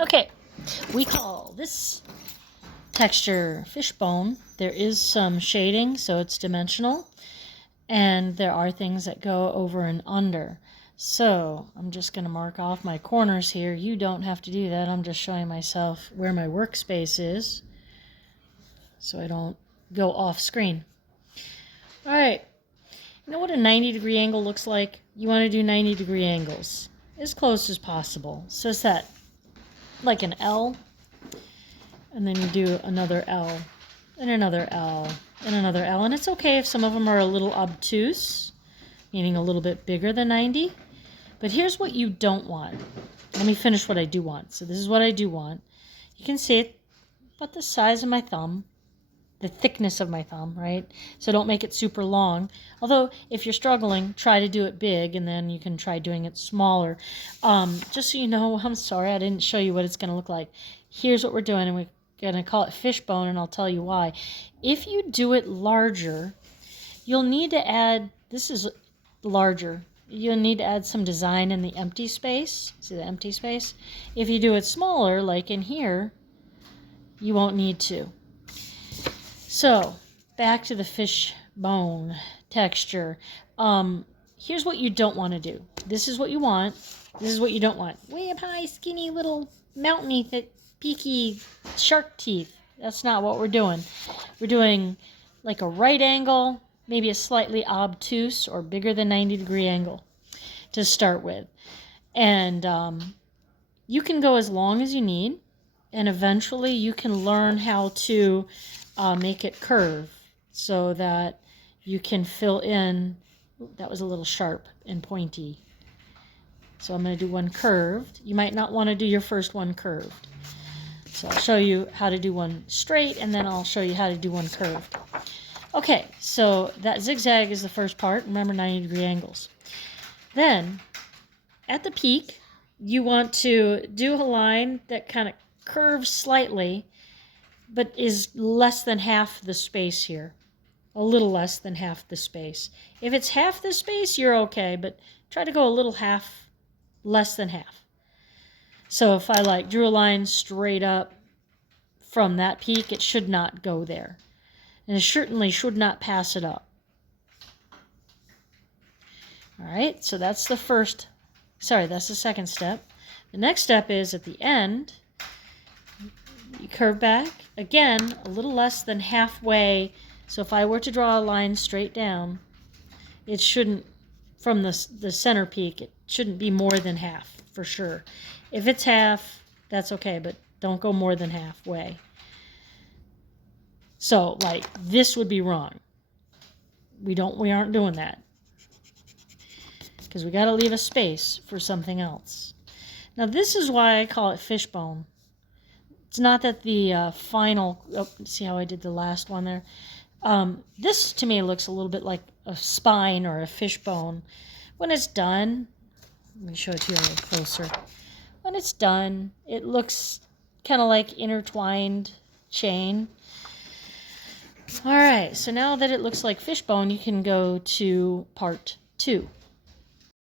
Okay, we call this texture fishbone. There is some shading, so it's dimensional, and there are things that go over and under. So I'm just going to mark off my corners here. You don't have to do that. I'm just showing myself where my workspace is so I don't go off screen. All right, you know what a 90-degree angle looks like? You want to do 90-degree angles as close as possible. So set like an L, and then you do another L, and another L, and another L. And it's okay if some of them are a little obtuse, meaning a little bit bigger than 90. But here's what you don't want. Let me finish what I do want. So this is what I do want. You can see it about the size of my thumb, the thickness of my thumb, right? So don't make it super long. Although if you're struggling, try to do it big, and then you can try doing it smaller. Just so you know, I'm sorry I didn't show you what it's going to look like. Here's what we're doing, and we're going to call it fishbone, and I'll tell you why. If you do it larger, you'll need to add, this is larger, you'll need to add some design in the empty space. See the empty space? If you do it smaller, like in here, you won't need to. So, back to the fish bone texture. Here's what you don't want to do. This is what you want. This is what you don't want. Way up high, skinny, little mountainy, peaky shark teeth. That's not what we're doing. We're doing like a right angle, maybe a slightly obtuse or bigger than 90-degree angle to start with. And you can go as long as you need, and eventually you can learn how to make it curve so that you can fill in. That was a little sharp and pointy. So I'm going to do one curved. You might not want to do your first one curved. So I'll show you how to do one straight, and then I'll show you how to do one curved. Okay, so that zigzag is the first part. Remember 90-degree angles. Then, at the peak, you want to do a line that kind of curves slightly, but is less than half the space here. A little less than half the space. If it's half the space, you're okay, but try to go a little less than half. So if I drew a line straight up from that peak, it should not go there. And it certainly should not pass it up. All right, so that's the second step. The next step is at the end, you curve back, again, a little less than halfway. So if I were to draw a line straight down, it shouldn't, from the center peak, it shouldn't be more than half, for sure. If it's half, that's okay, but don't go more than halfway. So, this would be wrong. We aren't doing that, because we got to leave a space for something else. Now, this is why I call it fishbone. It's not that the final, see how I did the last one there? This, to me, looks a little bit like a spine or a fishbone. When it's done, let me show it to you a little closer. When it's done, it looks kind of like intertwined chain. All right, so now that it looks like fishbone, you can go to part 2.